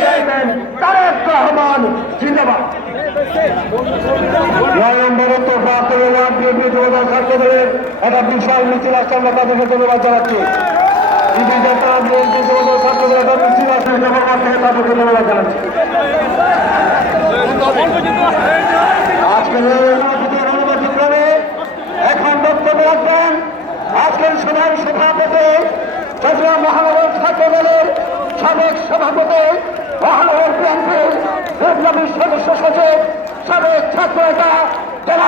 Chairman Tarique Rahman জিন্দাবাদ। 9 নম্বরের তোফা word BNP Jubodal ছাত্রদলের একটা বিশাল মিছিল আসছে, আমরা তাদেরকে ধন্যবাদ জানাচ্ছি। বিএনপি যুবদল ছাত্রদলের একটা মিছিল আসছে, তাদেরকে ধন্যবাদ জানাচ্ছি। আজকের অনুমতিক্রমে এখন বক্তব্য রাখবেন আজকের সভার সভাপতি চট্টগ্রাম মহানগর ছাত্রদলের সাবেক সভাপতি, মহানগর বিএনপির বিপ্লবী সদস্য সচিব, সাবেক ছাত্র নেতা